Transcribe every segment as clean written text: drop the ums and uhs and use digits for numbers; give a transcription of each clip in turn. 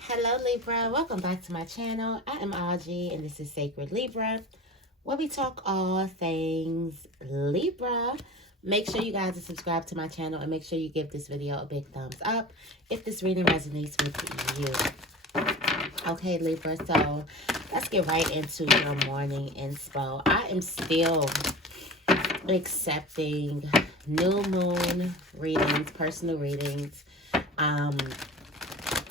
Hello Libra, welcome back to my channel. I am Audrey and this is Sacred Libra, where we talk all things Libra. Make sure you guys are subscribed to my channel and make sure you give this video a big thumbs up if this reading resonates with you. Okay Libra, so let's get right into your morning inspo. I am still accepting new moon readings, personal readings.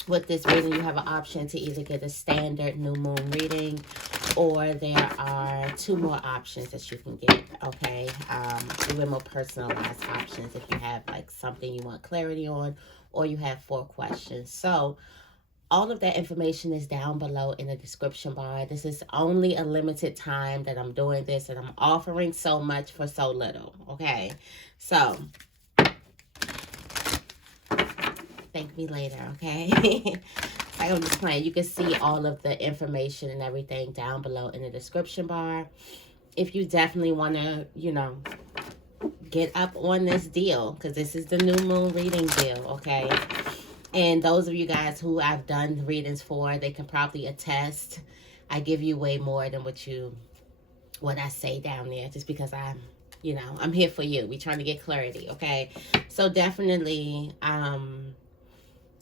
With this reading, you have an option to either get a standard new moon reading, or there are two more options that you can get, okay? Even more personalized options if you have like something you want clarity on, or you have 4 questions. So all of that information is down below in the description bar. This is only a limited time that I'm doing this, and I'm offering so much for so little, okay? So thank me later, okay? Like I'm just playing. You can see all of the information and everything down below in the description bar. If you definitely want to, get up on this deal, because this is the new moon reading deal, okay? And those of you guys who I've done readings for, they can probably attest. I give you way more than what I say down there, just because I'm here for you. We're trying to get clarity, okay? So definitely,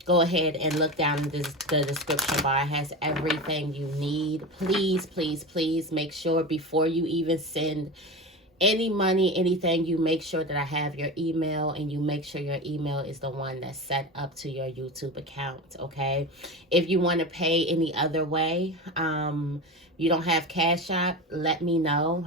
go ahead and look down the description bar. It has everything you need. Please, please, please make sure before you even send any money, anything, you make sure that I have your email, and you make sure your email is the one that's set up to your YouTube account, okay? If you want to pay any other way, you don't have Cashapp, let me know.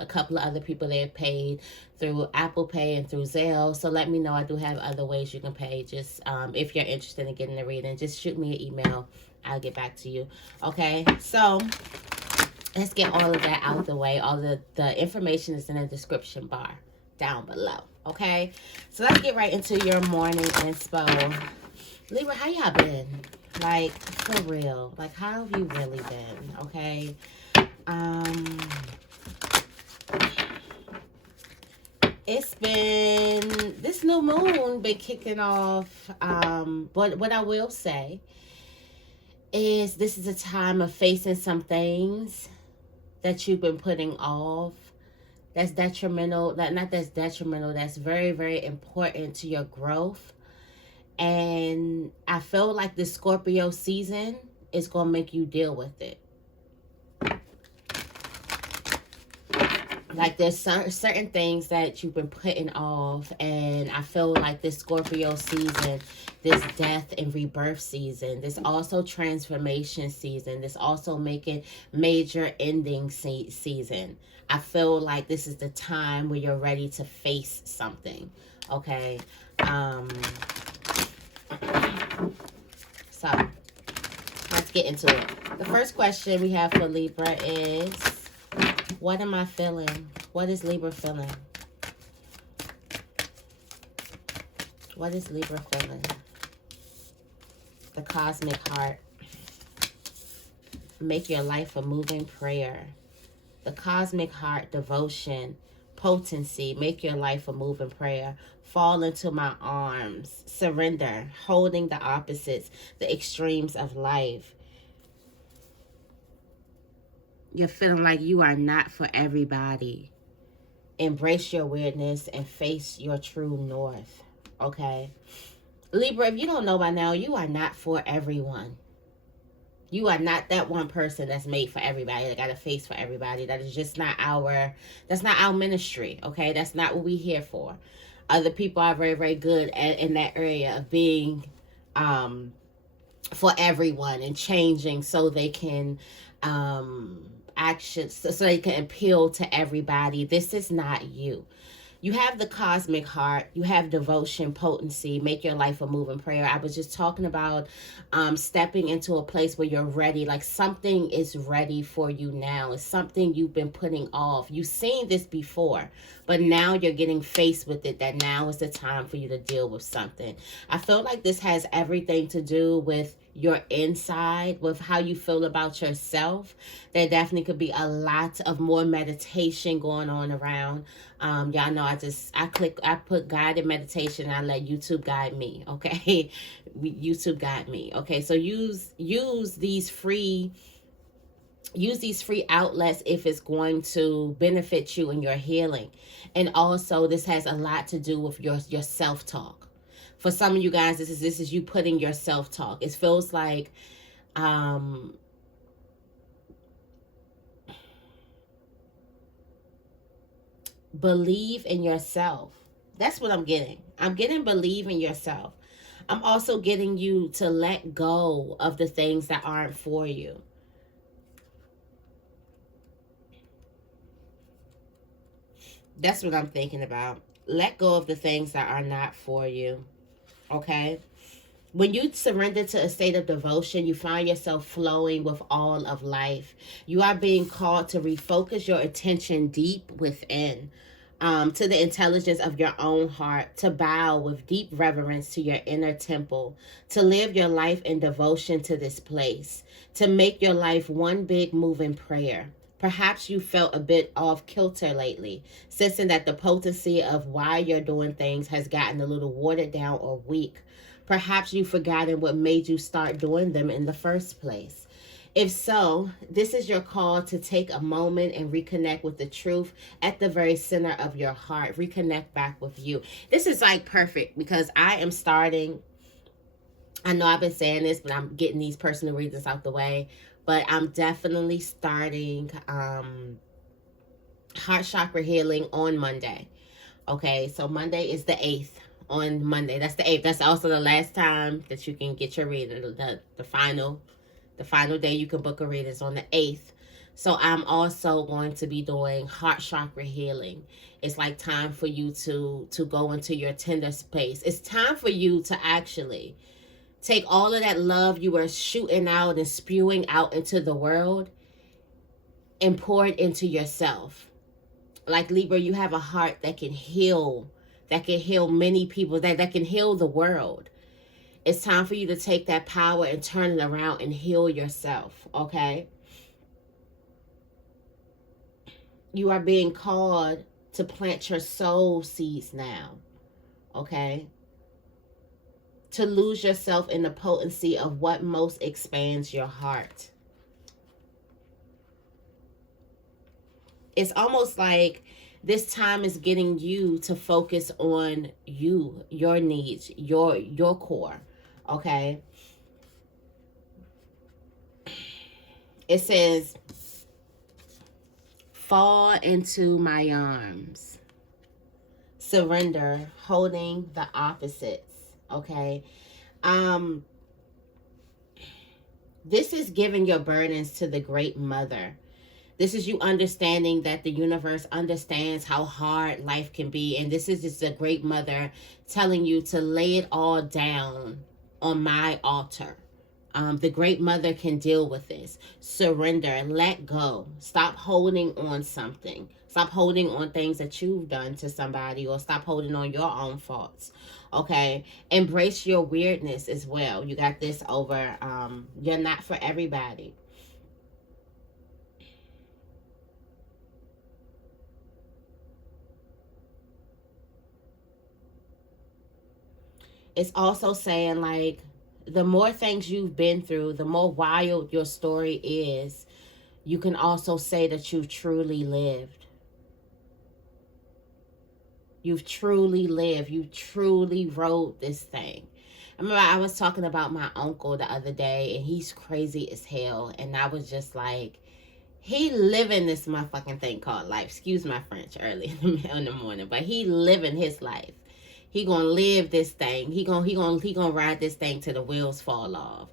A couple of other people, they have paid through Apple Pay and through Zelle, so let me know. I do have other ways you can pay. Just if you're interested in getting a reading, just shoot me an email. I'll get back to you, okay? So let's get all of that out the way. All the information is in the description bar down below, okay? So let's get right into your morning inspo. Libra, how y'all been? Like, for real. Like, how have you really been, okay? It's been, this new moon been kicking off. But what I will say is this is a time of facing some things that you've been putting off, that's detrimental, that's detrimental, that's very, very important to your growth. And I feel like the Scorpio season is going to make you deal with it. Like there's certain things that you've been putting off, and I feel like this Scorpio season, this death and rebirth season, this also transformation season, this also making major ending season. I feel like this is the time where you're ready to face something, okay? So let's get into it. The first question we have for Libra is, what am I feeling? What is Libra feeling? What is Libra feeling? The cosmic heart. Make your life a moving prayer. The cosmic heart, devotion, potency. Make your life a moving prayer. Fall into my arms. Surrender. Holding the opposites, the extremes of life. You're feeling like you are not for everybody. Embrace your weirdness and face your true north, okay? Libra, if you don't know by now, you are not for everyone. You are not that one person that's made for everybody, that got a face for everybody. That is just not that's not our ministry, okay? That's not what we're here for. Other people are very, very good in that area of being for everyone and changing so they can actions, so they can appeal to everybody. This is not you. You have the cosmic heart. You have devotion, potency. Make your life a moving prayer. I was just talking about stepping into a place where you're ready. Like something is ready for you now. It's something you've been putting off. You've seen this before, but now you're getting faced with it, that now is the time for you to deal with something. I feel like this has everything to do with your inside, with how you feel about yourself, there definitely could be a lot of more meditation going on around. Y'all know I put guided meditation and I let YouTube guide me, okay? YouTube guide me, okay? So use these free outlets if it's going to benefit you in your healing. And also, this has a lot to do with your self-talk. For some of you guys, this is you putting your self-talk. It feels like believe in yourself. That's what I'm getting. I'm getting believe in yourself. I'm also getting you to let go of the things that aren't for you. That's what I'm thinking about. Let go of the things that are not for you. Okay? When you surrender to a state of devotion, you find yourself flowing with all of life. You are being called to refocus your attention deep within, to the intelligence of your own heart, to bow with deep reverence to your inner temple, to live your life in devotion to this place, to make your life one big moving prayer. Perhaps you felt a bit off kilter lately, sensing that the potency of why you're doing things has gotten a little watered down or weak. Perhaps you've forgotten what made you start doing them in the first place. If so, this is your call to take a moment and reconnect with the truth at the very center of your heart. Reconnect back with you. This is like perfect because I am starting. I know I've been saying this, but I'm getting these personal readings out the way. But I'm definitely starting heart chakra healing on Monday. Okay, so Monday is the 8th. On Monday, that's the 8th. That's also the last time that you can get your reading. The final day you can book a reading is on the 8th. So I'm also going to be doing heart chakra healing. It's like time for you to go into your tender space. It's time for you to actually take all of that love you were shooting out and spewing out into the world and pour it into yourself. Like Libra, you have a heart that can heal many people, that can heal the world. It's time for you to take that power and turn it around and heal yourself, okay? You are being called to plant your soul seeds now, okay? To lose yourself in the potency of what most expands your heart. It's almost like this time is getting you to focus on you, your needs, your core, okay? It says, fall into my arms. Surrender, holding the opposites, okay? This is giving your burdens to the Great Mother. This is you understanding that the universe understands how hard life can be. And this is just a Great Mother telling you to lay it all down on my altar. The Great Mother can deal with this. Surrender, let go. Stop holding on something. Stop holding on things that you've done to somebody, or stop holding on your own faults. Okay? Embrace your weirdness as well. You got this over. You're not for everybody. It's also saying, like, the more things you've been through, the more wild your story is, you can also say that you've truly lived. You've truly lived. You truly wrote this thing. I remember I was talking about my uncle the other day, and he's crazy as hell. And I was just like, he living this motherfucking thing called life. Excuse my French early in the morning, but he living his life. He gonna live this thing. He gonna ride this thing till the wheels fall off.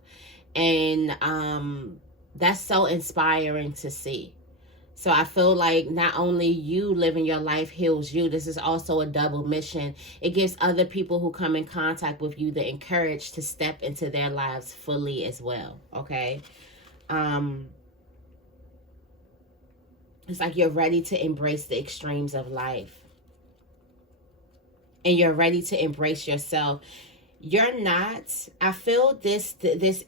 And that's so inspiring to see. So I feel like not only you living your life heals you, this is also a double mission. It gives other people who come in contact with you the encourage to step into their lives fully as well. Okay. It's like you're ready to embrace the extremes of life. And you're ready to embrace yourself. you're not, I feel this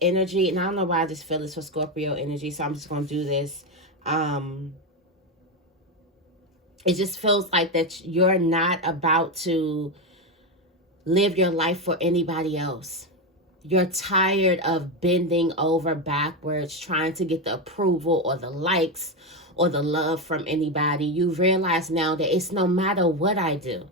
energy, and I don't know why I just feel this for Scorpio energy, so I'm just going to do this. It just feels like that you're not about to live your life for anybody else. You're tired of bending over backwards trying to get the approval or the likes or the love from anybody. You realize now that it's no matter what I do,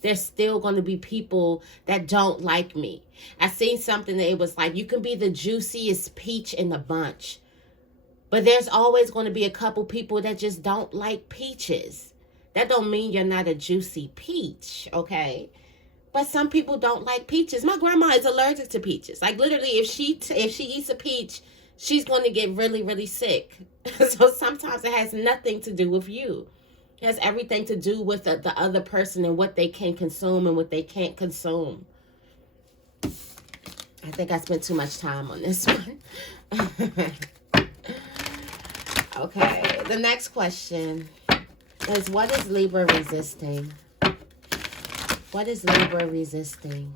there's still going to be people that don't like me. I seen something that it was like, you can be the juiciest peach in the bunch, but there's always going to be a couple people that just don't like peaches. That don't mean you're not a juicy peach, okay? But some people don't like peaches. My grandma is allergic to peaches. Like literally, if she eats a peach, she's going to get really, really sick. So sometimes it has nothing to do with you. It has everything to do with the other person and what they can consume and what they can't consume. I think I spent too much time on this one. Okay, the next question is, what is Libra resisting? What is Libra resisting?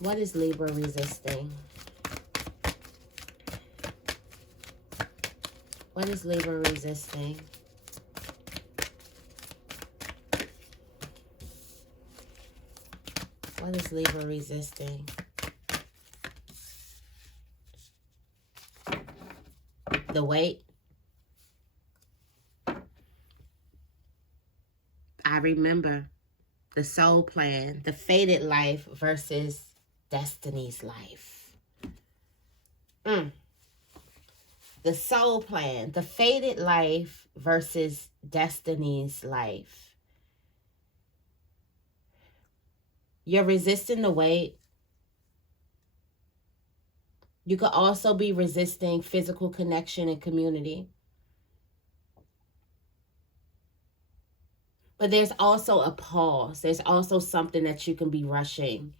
What is Libra resisting? What is Libra resisting? What is Libra resisting? The weight. I remember the soul plan, the fated life versus destiny's life. The soul plan, the fated life versus destiny's life. You're resisting the weight. You could also be resisting physical connection and community. But there's also a pause. There's also something that you can be rushing.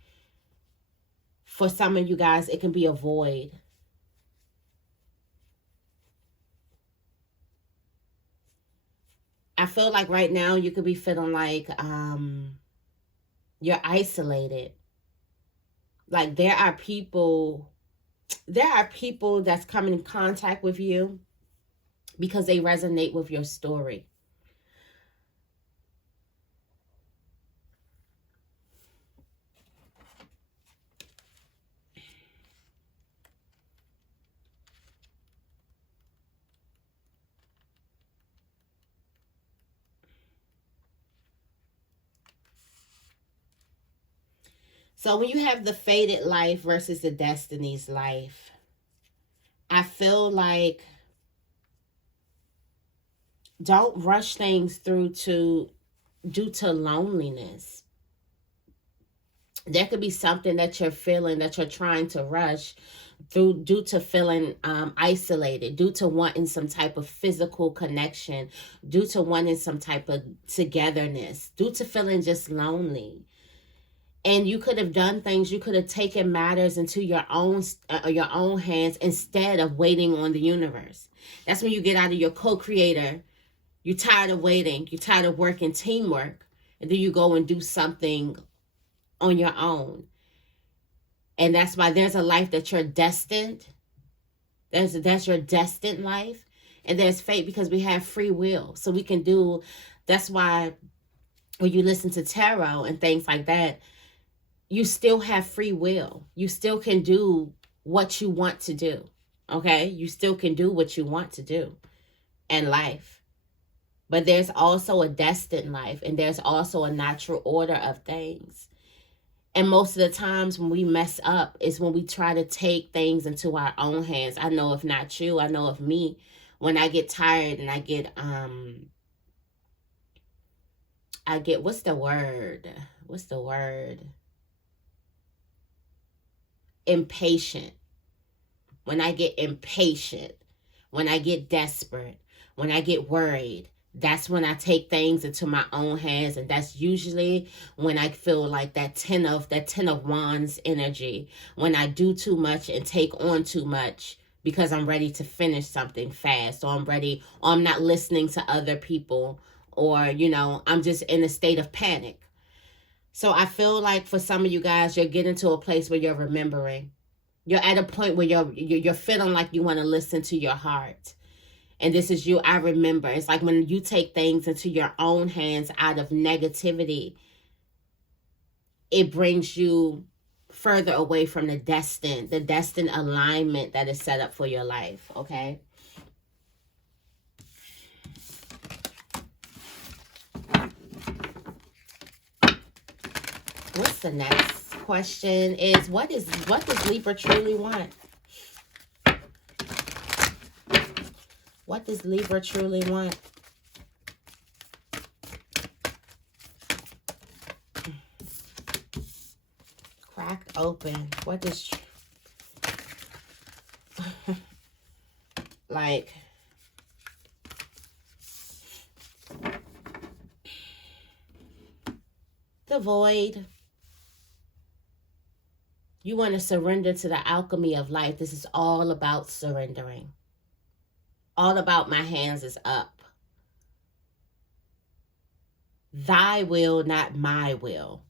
For some of you guys, it can be a void. I feel like right now you could be feeling like you're isolated. Like there are people that's coming in contact with you because they resonate with your story. So when you have the fated life versus the destiny's life, I feel like don't rush things through due to loneliness. There could be something that you're feeling that you're trying to rush through due to feeling isolated, due to wanting some type of physical connection, due to wanting some type of togetherness, due to feeling just lonely. And you could have done things, you could have taken matters into your own hands instead of waiting on the universe. That's when you get out of your co-creator. You're tired of waiting. You're tired of working teamwork. And then you go and do something on your own. And that's why there's a life that you're destined. That's your destined life. And there's fate because we have free will. So we can do, that's why when you listen to tarot and things like that, you still have free will. You still can do what you want to do. Okay? You still can do what you want to do in life. But there's also a destined life, and there's also a natural order of things. And most of the times when we mess up is when we try to take things into our own hands. I know if not you, I know of me. When I get tired and I get what's the word? Impatient. When I get impatient, when I get desperate, when I get worried, that's when I take things into my own hands. And that's usually when I feel like that 10 of wands energy, when I do too much and take on too much because I'm ready to finish something fast, or I'm not listening to other people, or I'm just in a state of panic. So I feel like for some of you guys, you're getting to a place where you're remembering. You're at a point where you're feeling like you want to listen to your heart. And this is you. I remember. It's like when you take things into your own hands out of negativity, it brings you further away from the destined alignment that is set up for your life. Okay. What's the next question is what does Libra truly want? What does Libra truly want? Cracked open. What does like the void? You want to surrender to the alchemy of life. This is all about surrendering. All about my hands is up. Thy will, not my will.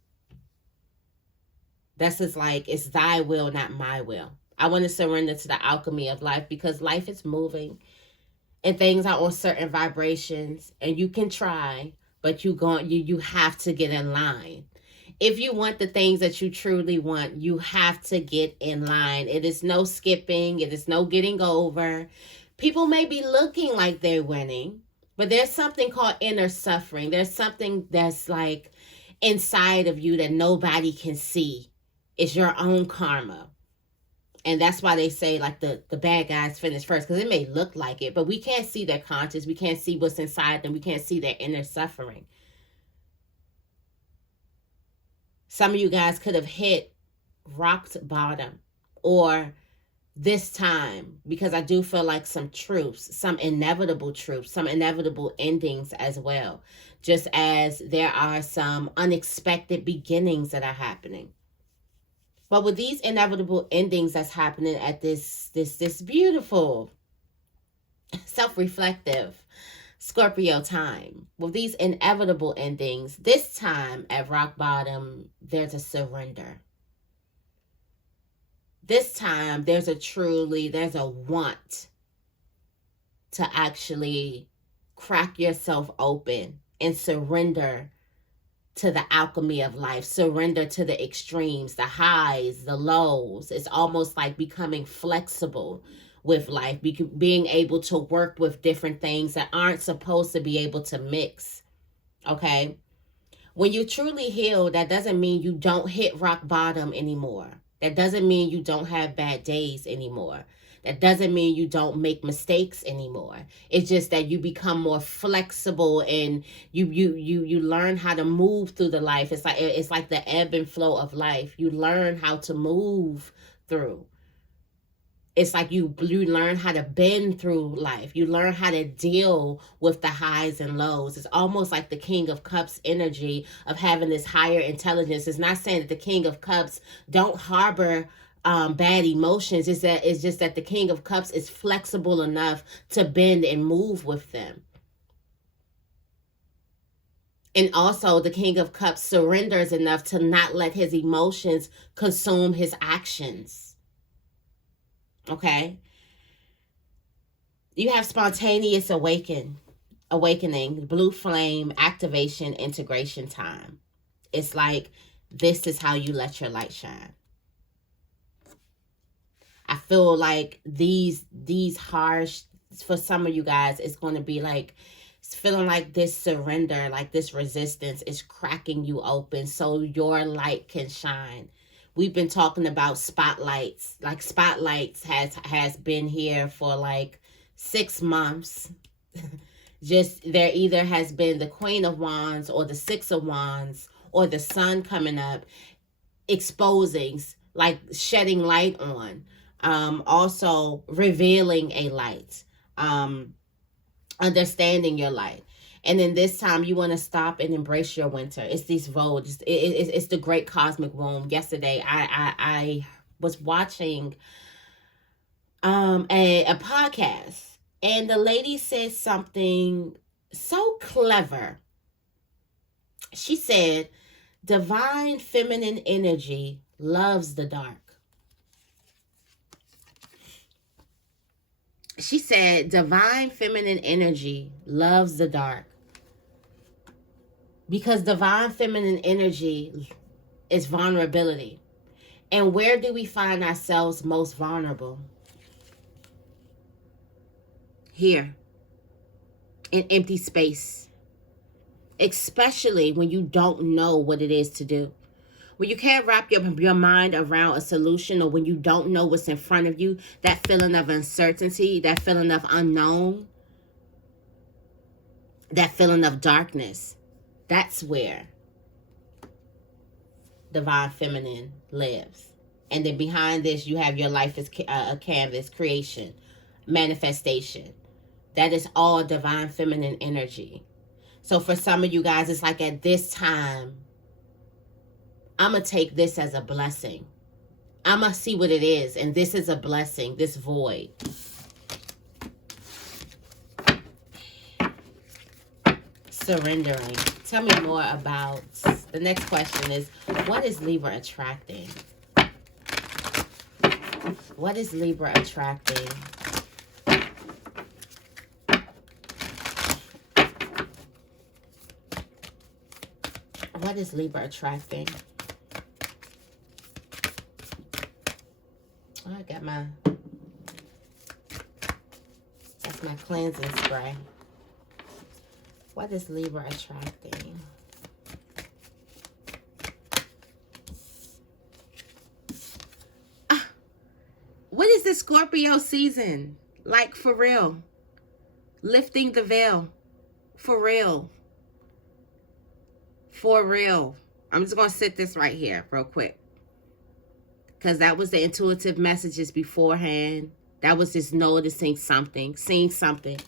This is like, it's thy will, not my will. I want to surrender to the alchemy of life because life is moving and things are on certain vibrations and you can try, but you have to get in line. If you want the things that you truly want, you have to get in line. It is no skipping. It is no getting over. People may be looking like they're winning, but there's something called inner suffering. There's something that's like inside of you that nobody can see. It's your own karma. And that's why they say like the bad guys finish first, because it may look like it, but we can't see their conscience. We can't see what's inside them. We can't see their inner suffering. Some of you guys could have hit rock bottom or this time, because I do feel like some truths, some inevitable truths, some inevitable endings as well. Just as there are some unexpected beginnings that are happening. But with these inevitable endings that's happening at this beautiful, self-reflective Scorpio time, with these inevitable endings, this time at rock bottom, there's a surrender. This time, there's a want to actually crack yourself open and surrender to the alchemy of life, surrender to the extremes, the highs, the lows. It's almost like becoming flexible with life, being able to work with different things that aren't supposed to be able to mix. Okay? When you truly heal, that doesn't mean you don't hit rock bottom anymore. That doesn't mean you don't have bad days anymore. That doesn't mean you don't make mistakes anymore. It's just that you become more flexible and you learn how to move through the life. It's like the ebb and flow of life. You learn how to move through. It's like you learn how to bend through life. You learn how to deal with the highs and lows. It's almost like the King of Cups energy of having this higher intelligence. It's not saying that the King of Cups don't harbor bad emotions. It's just that the King of Cups is flexible enough to bend and move with them. And also the King of Cups surrenders enough to not let his emotions consume his actions. Okay? You have spontaneous awakening, blue flame, activation, integration time. It's like, this is how you let your light shine. I feel like these harsh, for some of you guys, it's going to be like, it's feeling like this surrender, like this resistance is cracking you open so your light can shine. We've been talking about spotlights. Like spotlights has been here for like 6 months. Just there either has been the Queen of Wands or the Six of Wands or the sun coming up, exposing, like shedding light on. Also revealing a light. Understanding your light. And then this time you want to stop and embrace your winter. It's these vodes. It's the great cosmic womb. Yesterday I was watching a podcast, and the lady said something so clever. She said Divine feminine energy loves the dark. She said divine feminine energy loves the dark. Because divine feminine energy is vulnerability. And where do we find ourselves most vulnerable? Here. In empty space. Especially when you don't know what it is to do. When you can't wrap your mind around a solution, or when you don't know what's in front of you, that feeling of uncertainty, that feeling of unknown, that feeling of darkness, that's where divine feminine lives. And then behind this, you have your life as a canvas, creation, manifestation. That is all divine feminine energy. So for some of you guys, it's like at this time, I'm going to take this as a blessing. I'm going to see what it is. And this is a blessing, this void. Surrendering. Tell me more about, the next question is, what is Libra attracting? What is Libra attracting? What is Libra attracting? Oh, I got my, that's my cleansing spray. What is Libra attracting? What is the Scorpio season? Like, for real. Lifting the veil. For real. For real. I'm just going to sit this right here real quick. Because that was the intuitive messages beforehand. That was just noticing something. Seeing something.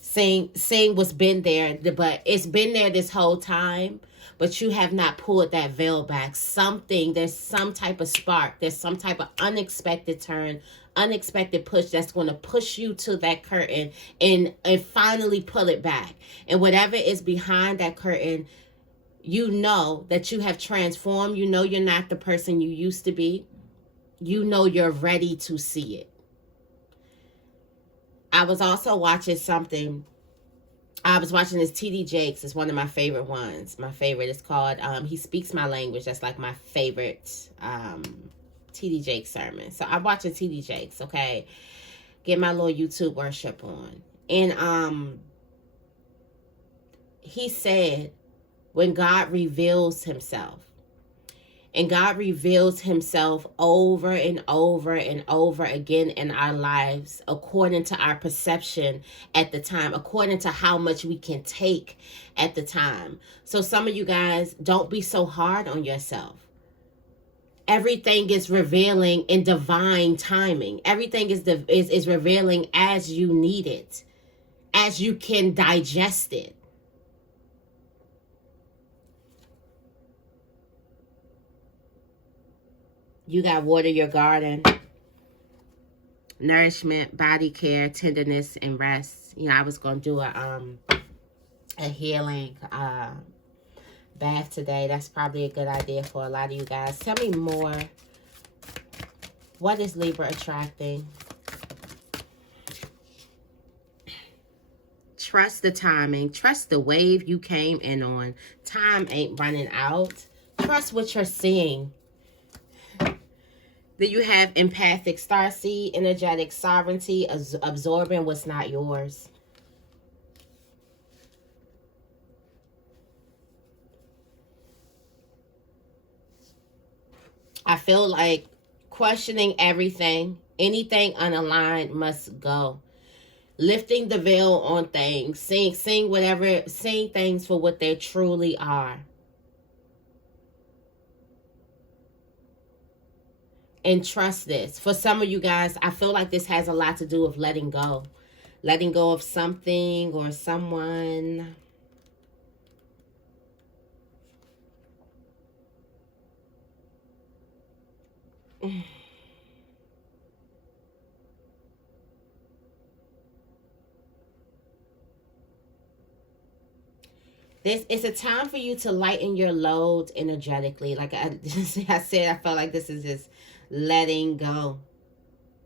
Seeing what's been there. But it's been there this whole time. But you have not pulled that veil back. Something, there's some type of spark. There's some type of unexpected turn, unexpected push that's going to push you to that curtain and finally pull it back. And whatever is behind that curtain, you know that you have transformed. You know you're not the person you used to be. You know you're ready to see it. I was also watching something. I was watching this TD Jakes. It's one of my favorite ones. My favorite is called He Speaks My Language. That's like my favorite TD Jakes sermon. So I'm watching TD Jakes, okay? Get my little YouTube worship on. And he said, when God reveals himself, and God reveals himself over and over and over again in our lives, according to our perception at the time, according to how much we can take at the time. So some of you guys, don't be so hard on yourself. Everything is revealing in divine timing. Everything is revealing as you need it, as you can digest it. You got water your garden, nourishment, body care, tenderness, and rest. You know, I was going to do a healing bath today. That's probably a good idea for a lot of you guys. Tell me more. What is Libra attracting? Trust the timing. Trust the wave you came in on. Time ain't running out. Trust what you're seeing. Then you have empathic starseed, energetic sovereignty, absorbing what's not yours. I feel like questioning everything, anything unaligned must go. Lifting the veil on things, seeing things for what they truly are. And trust this. For some of you guys, I feel like this has a lot to do with letting go. Letting go of something or someone. This it's a time for you to lighten your load energetically. Like I said, I felt like this is just letting go.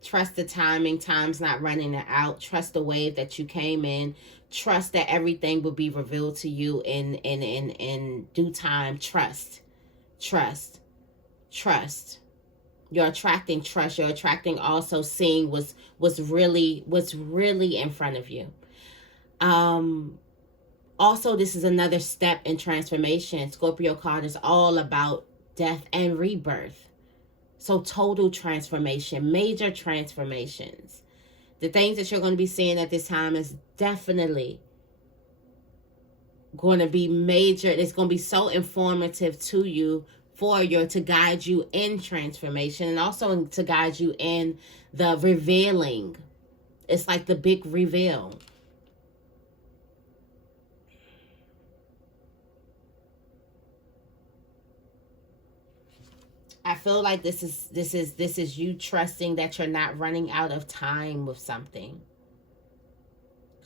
Trust the timing. Time's not running out. Trust the wave that you came in. Trust that everything will be revealed to you in due time. Trust. Trust. Trust. You're attracting trust. You're attracting also seeing what's really in front of you. Also, this is another step in transformation. Scorpio card is all about death and rebirth. So total transformation, major transformations. The things that you're going to be seeing at this time is definitely going to be major. It's going to be so informative to you to guide you in transformation, and also to guide you in the revealing. It's like the big reveal. I feel like this is you trusting that you're not running out of time with something.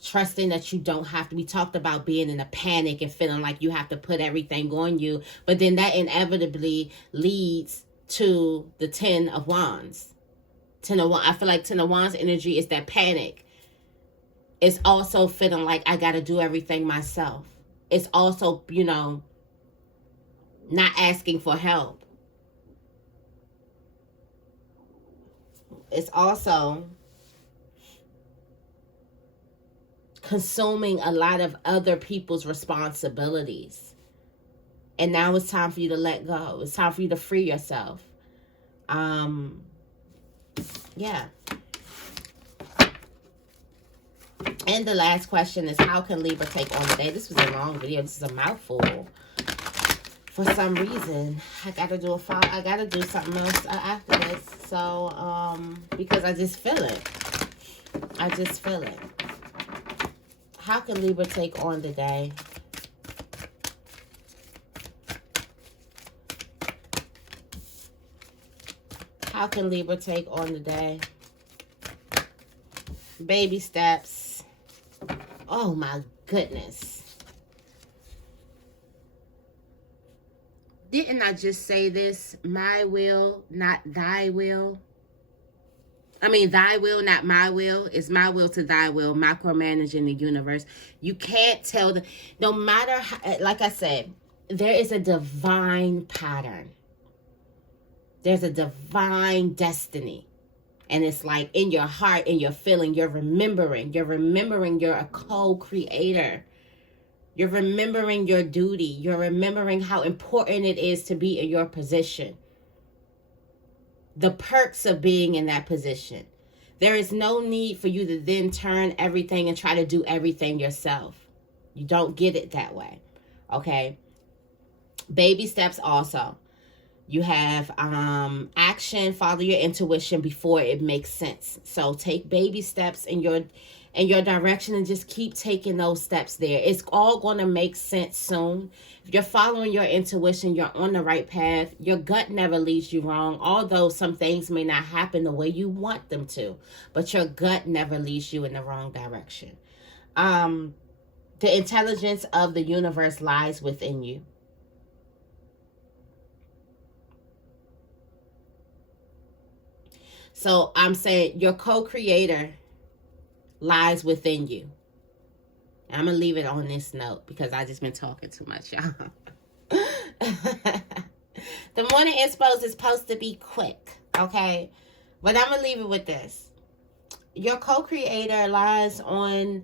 Trusting that you don't have to. We talked about being in a panic and feeling like you have to put everything on you, but then that inevitably leads to the 10 of Wands. 10 of Wands. I feel like 10 of Wands energy is that panic. It's also feeling like I got to do everything myself. It's also, not asking for help. It's also consuming a lot of other people's responsibilities. And now it's time for you to let go. It's time for you to free yourself. Yeah. And the last question is, how can Libra take on the day? This was a long video. This is a mouthful. For some reason, I gotta do something else after this. So, because I just feel it. How can Libra take on the day? How can Libra take on the day? Baby steps. Oh my goodness. Didn't I just say this? My will, not thy will. I mean, thy will, not my will. It's my will to thy will. Micromanaging the universe. You can't tell no matter how, like I said, there is a divine pattern. There's a divine destiny. And it's like in your heart, in your feeling, you're remembering you're a co-creator. You're remembering your duty. You're remembering how important it is to be in your position. The perks of being in that position. There is no need for you to then turn everything and try to do everything yourself. You don't get it that way. Okay? Baby steps also. You have action, follow your intuition before it makes sense. So take baby steps in your direction and just keep taking those steps there. It's all going to make sense soon. If you're following your intuition, you're on the right path. Your gut never leads you wrong, although some things may not happen the way you want them to, but your gut never leads you in the wrong direction. The intelligence of the universe lies within you. So I'm saying your co-creator lies within you. I'm going to leave it on this note because I just been talking too much, y'all. The morning inspo is supposed to be quick, okay? But I'm going to leave it with this. Your co-creator lies on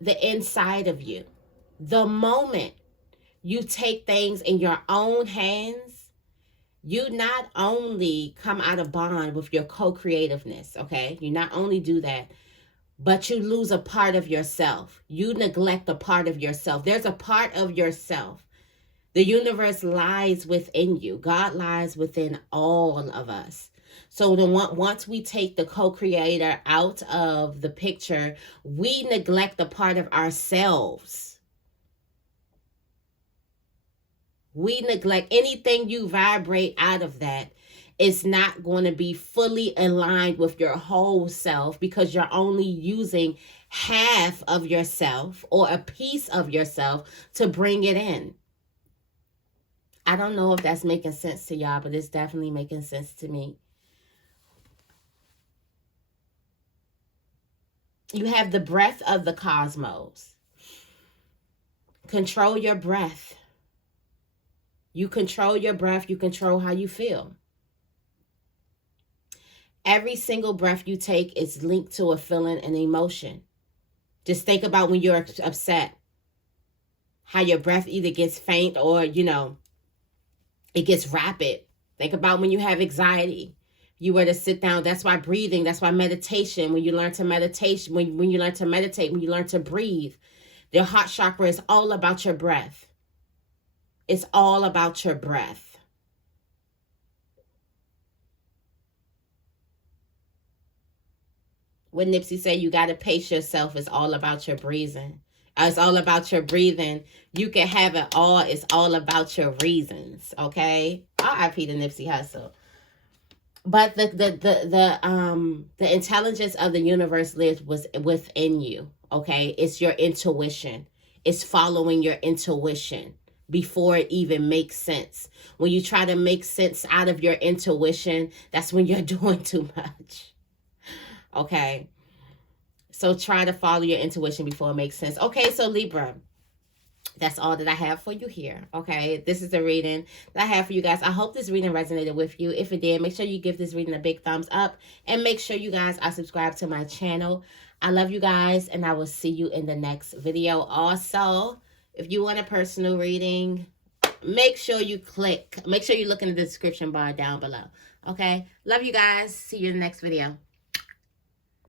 the inside of you. The moment you take things in your own hands, you not only come out of bond with your co-creativeness, okay? You not only do that, but you lose a part of yourself. You neglect a part of yourself. There's a part of yourself. The universe lies within you. God lies within all of us. So once we take the co-creator out of the picture, we neglect a part of ourselves. We neglect anything you vibrate out of that. It's not going to be fully aligned with your whole self because you're only using half of yourself or a piece of yourself to bring it in. I don't know if that's making sense to y'all, but it's definitely making sense to me. You have the breath of the cosmos. Control your breath. You control your breath. You control how you feel. Every single breath you take is linked to a feeling and emotion. Just think about when you're upset, how your breath either gets faint or, it gets rapid. Think about when you have anxiety. You were to sit down. That's why breathing, that's why meditation, when you learn to meditate, when you learn to meditate, when you learn to breathe, the heart chakra is all about your breath. It's all about your breath. When Nipsey said you got to pace yourself, it's all about your breathing. It's all about your breathing. You can have it all. It's all about your reasons. Okay. R.I.P. to Nipsey Hussle. But the intelligence of the universe lives within you. Okay. It's your intuition. It's following your intuition before it even makes sense. When you try to make sense out of your intuition, that's when you're doing too much. Okay. So try to follow your intuition before it makes sense. Okay, so Libra, that's all that I have for you here. Okay, this is the reading that I have for you guys. I hope this reading resonated with you. If it did, make sure you give this reading a big thumbs up. And make sure you guys are subscribed to my channel. I love you guys, and I will see you in the next video. Also, if you want a personal reading, make sure you look in the description bar down below. Okay, love you guys. See you in the next video.